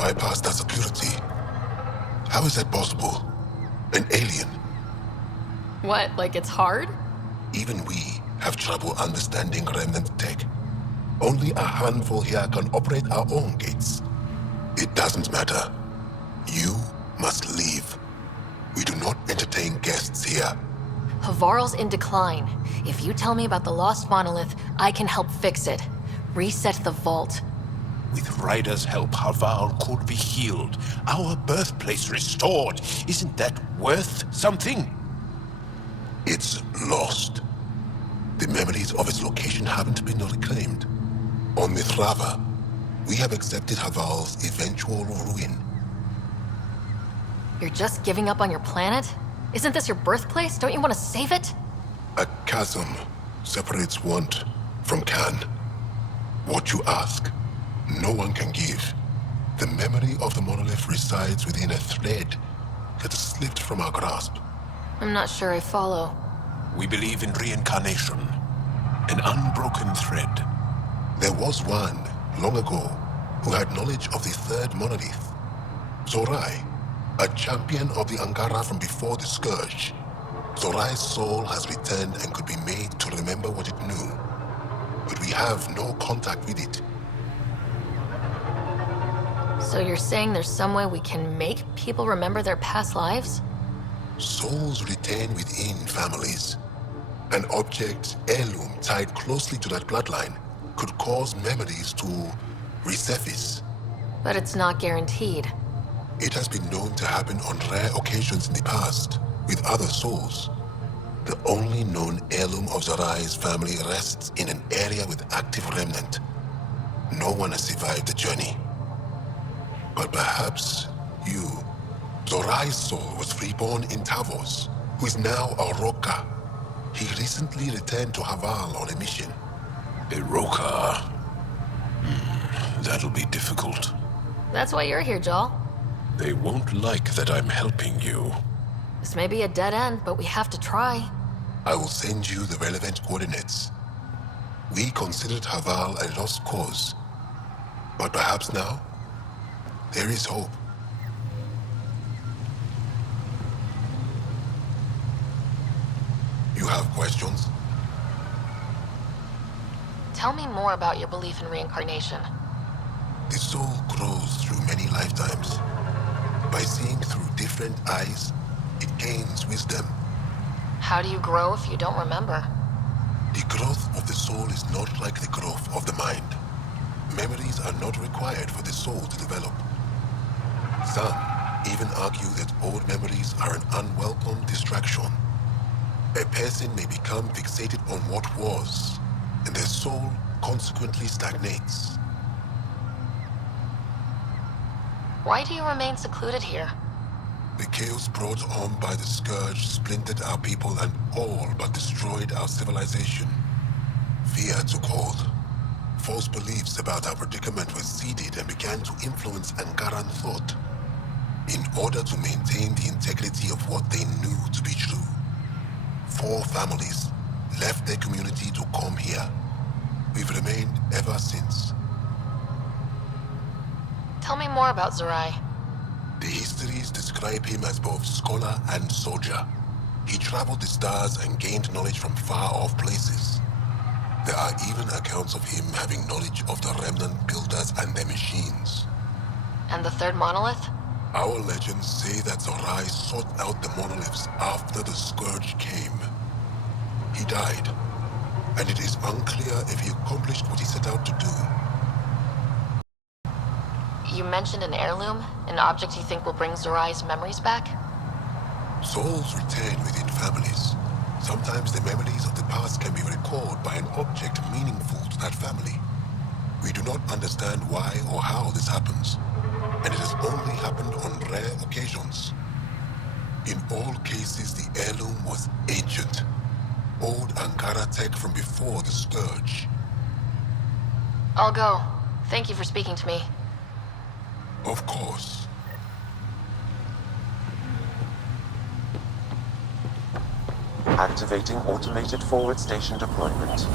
bypassed our security. How is that possible? An alien? What, like it's hard? Even we have trouble understanding remnant tech. Only a handful here can operate our own gates. It doesn't matter. You must leave. We do not entertain guests here. Havarl's in decline. If you tell me about the lost monolith, I can help fix it. Reset the vault. With Ryder's help, Havarl could be healed. Our birthplace restored. Isn't that worth something? It's lost. The memories of its location haven't been reclaimed. On Mithrava, we have accepted Havarl's eventual ruin. You're just giving up on your planet? Isn't this your birthplace? Don't you want to save it? A chasm separates want from can. What you ask, no one can give. The memory of the monolith resides within a thread that slipped from our grasp. I'm not sure I follow. We believe in reincarnation. An unbroken thread. There was one, long ago, who had knowledge of the third monolith. Zorai, a champion of the Angara from before the Scourge. Zorai's soul has returned and could be made to remember what it knew. But we have no contact with it. So you're saying there's some way we can make people remember their past lives? Souls retain within families. An object, heirloom, tied closely to that bloodline could cause memories to resurface. But it's not guaranteed. It has been known to happen on rare occasions in the past, with other souls. The only known heirloom of Zorai's family rests in an area with active remnant. No one has survived the journey. But perhaps you. Zorai's soul was reborn in Tavos, who is now a Roka. He recently returned to Havarl on a mission. A Roka. That'll be difficult. That's why you're here, Jal. They won't like that I'm helping you. This may be a dead end, but we have to try. I will send you the relevant coordinates. We considered Havarl a lost cause. But perhaps now, there is hope. You have questions? Tell me more about your belief in reincarnation. The soul grows through many lifetimes. By seeing through different eyes, it gains wisdom. How do you grow if you don't remember? The growth of the soul is not like the growth of the mind. Memories are not required for the soul to develop. Some even argue that old memories are an unwelcome distraction. A person may become fixated on what was, and their soul consequently stagnates. Why do you remain secluded here? The chaos brought on by the Scourge splintered our people and all but destroyed our civilization. Fear took hold. False beliefs about our predicament were seeded and began to influence Angaran thought. In order to maintain the integrity of what they knew to be true, 4 families left their community to come here. We've remained ever since. Tell me more about Zorai. The histories describe him as both scholar and soldier. He traveled the stars and gained knowledge from far-off places. There are even accounts of him having knowledge of the remnant builders and their machines. And the third monolith? Our legends say that Zorai sought out the monoliths after the Scourge came. He died, and it is unclear if he accomplished what he set out to do. You mentioned an heirloom, an object you think will bring Zorai's memories back? Souls return within families. Sometimes the memories of the past can be recalled by an object meaningful to that family. We do not understand why or how this happens, and it has only happened on rare occasions. In all cases, the heirloom was ancient. Old Angara tech from before the Scourge. I'll go. Thank you for speaking to me. Of course. Activating automated forward station deployment.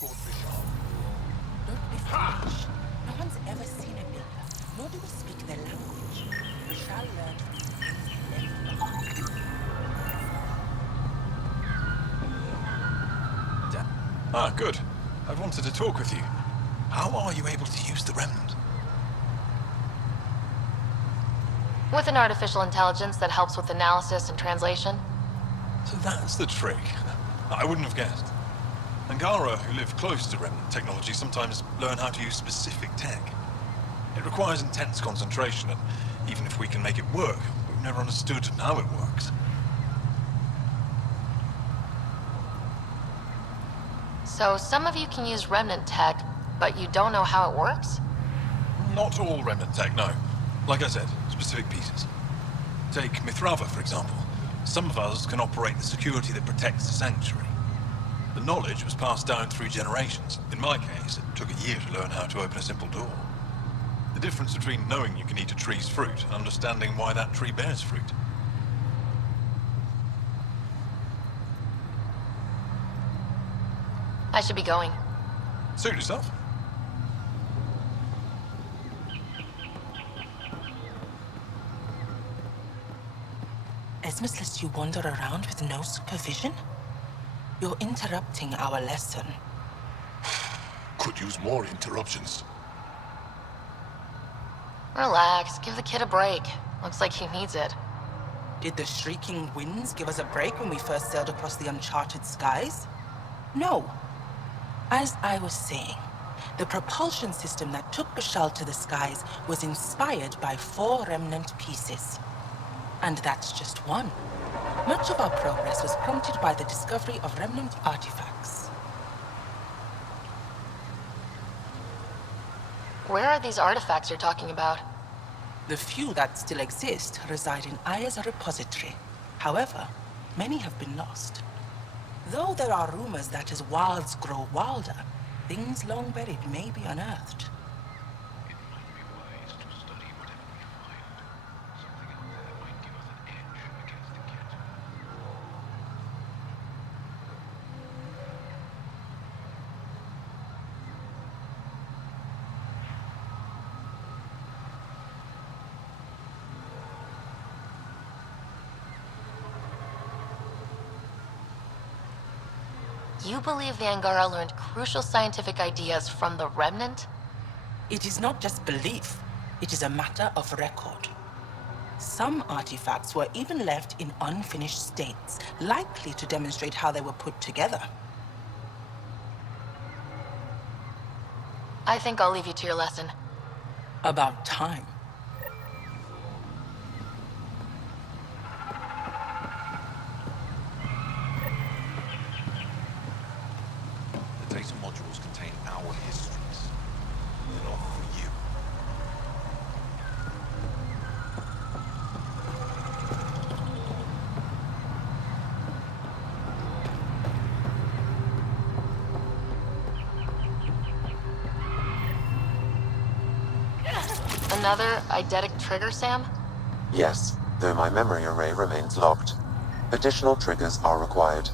Don't be foolish. No one's ever seen a builder, nor do we speak their language. We shall learn from the things they left behind. Ah, good. I wanted to talk with you. How are you able to use the Remnant? With an artificial intelligence that helps with analysis and translation. So that's the trick. I wouldn't have guessed. Angara, who live close to Remnant technology, sometimes learn how to use specific tech. It requires intense concentration, and even if we can make it work, we've never understood how it works. So some of you can use Remnant tech, but you don't know how it works? Not all Remnant tech, no. Like I said, specific pieces. Take Mithrava, for example. Some of us can operate the security that protects the sanctuary. The knowledge was passed down through generations. In my case, it took a year to learn how to open a simple door. The difference between knowing you can eat a tree's fruit and understanding why that tree bears fruit. I should be going. Suit yourself. Esmus lets you wander around with no supervision? You're interrupting our lesson. Could use more interruptions. Relax, give the kid a break. Looks like he needs it. Did the shrieking winds give us a break when we first sailed across the uncharted skies? No. As I was saying, the propulsion system that took Bashal to the skies was inspired by 4 Remnant pieces. And that's just one. Much of our progress was prompted by the discovery of Remnant artifacts. Where are these artifacts you're talking about? The few that still exist reside in Aya's repository. However, many have been lost. Though there are rumors that as wilds grow wilder, things long buried may be unearthed. You believe the Angara learned crucial scientific ideas from the Remnant? It is not just belief, it is a matter of record. Some artifacts were even left in unfinished states, likely to demonstrate how they were put together. I think I'll leave you to your lesson. About time. The data modules contain our histories. They're not for you. Another eidetic trigger, Sam? Yes, though my memory array remains locked. Additional triggers are required.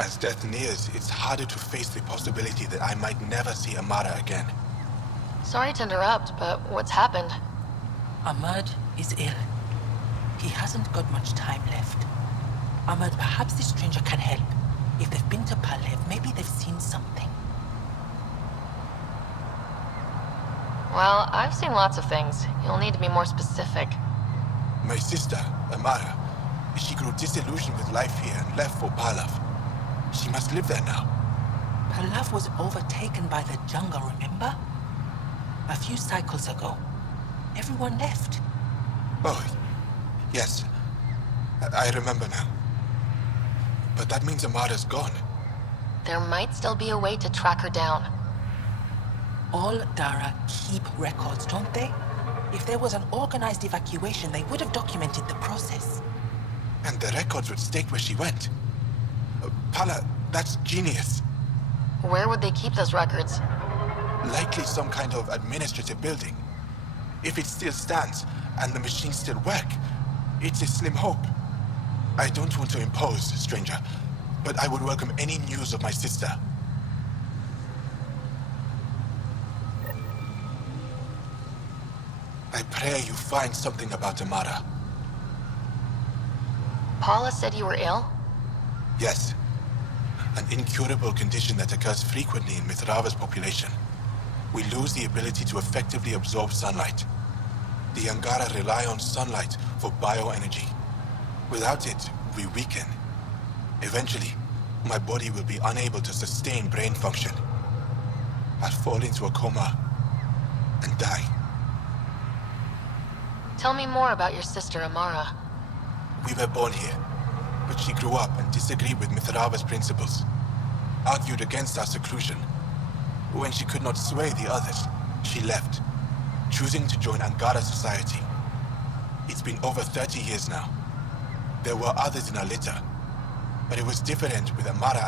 As death nears, it's harder to face the possibility that I might never see Amara again. Sorry to interrupt, but what's happened? Ahmad is ill. He hasn't got much time left. Ahmad, perhaps this stranger can help. If they've been to Palev, maybe they've seen something. Well, I've seen lots of things. You'll need to be more specific. My sister, Amara, she grew disillusioned with life here and left for Palav. She must live there now. Palav was overtaken by the jungle, remember? A few cycles ago, everyone left. Oh, yes. I remember now. But that means Amara's gone. There might still be a way to track her down. All Dara keep records, don't they? If there was an organized evacuation, they would have documented the process. And the records would state where she went. Pala, that's genius. Where would they keep those records? Likely some kind of administrative building. If it still stands, and the machines still work, it's a slim hope. I don't want to impose, stranger, but I would welcome any news of my sister. I pray you find something about Amara. Paula said you were ill? Yes. An incurable condition that occurs frequently in Mithrava's population. We lose the ability to effectively absorb sunlight. The Angara rely on sunlight for bioenergy. Without it, we weaken. Eventually, my body will be unable to sustain brain function. I'll fall into a coma and die. Tell me more about your sister, Amara. We were born here, but she grew up and disagreed with Mithrava's principles. Argued against our seclusion. When she could not sway the others, she left, choosing to join Angara society. It's been over 30 years now. There were others in our litter, but it was different with Amara